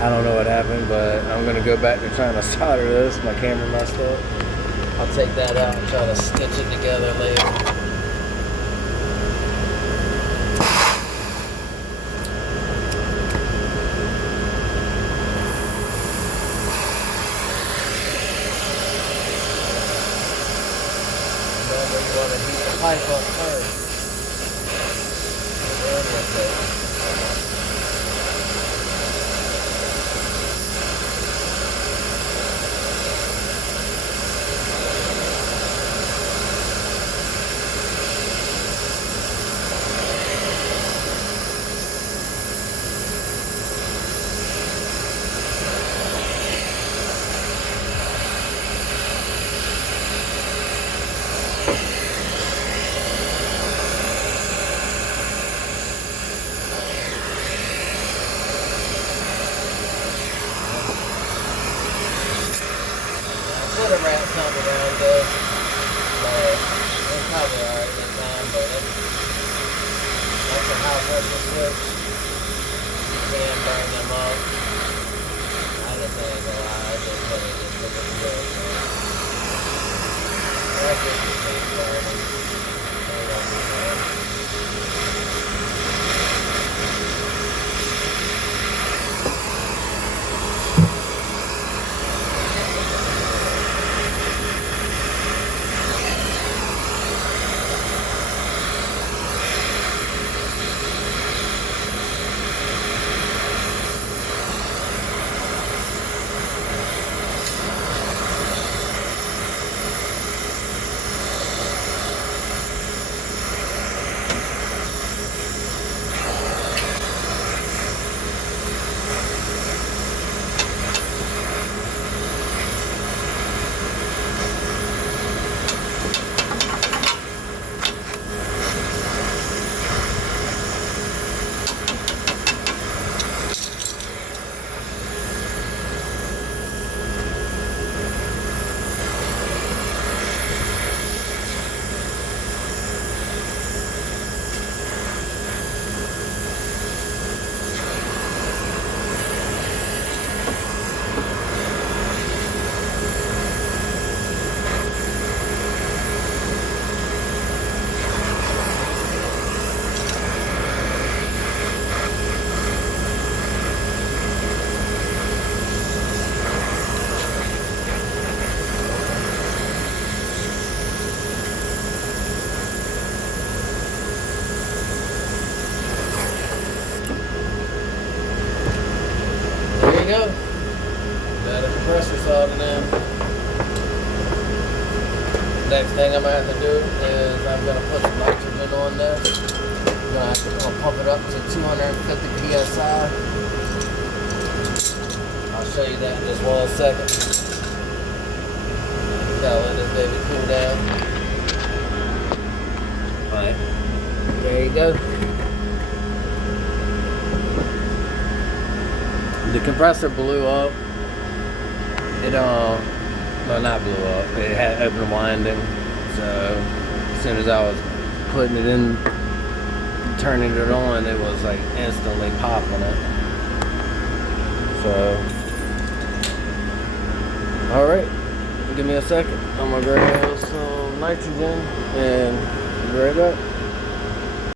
I don't know what happened, but I'm gonna go back to trying to solder this. My camera messed up. I'll take that out and try to stitch it together later. Remember, you want to heat the pipe up first. And then with it. Should have wrapped something around this, but it's probably alright this time, but that's a high pressure switch. You can burn them up. I just ain't gonna lie, I just put it just because it's good. That's just the thing burning. They won't be bad. There you go. Got a compressor soldered in. Next thing I'm gonna have to do is I'm gonna put some nitrogen on this. I'm gonna pump it up to 250 psi. I'll show you that in just 1 second. Gotta let this baby cool down. Alright, there you go. The compressor blew up. It well, not blew up. It had open winding. So as soon as I was putting it in, turning it on, it was like instantly popping it. So, all right, give me a second. I'm gonna grab some nitrogen and be right back.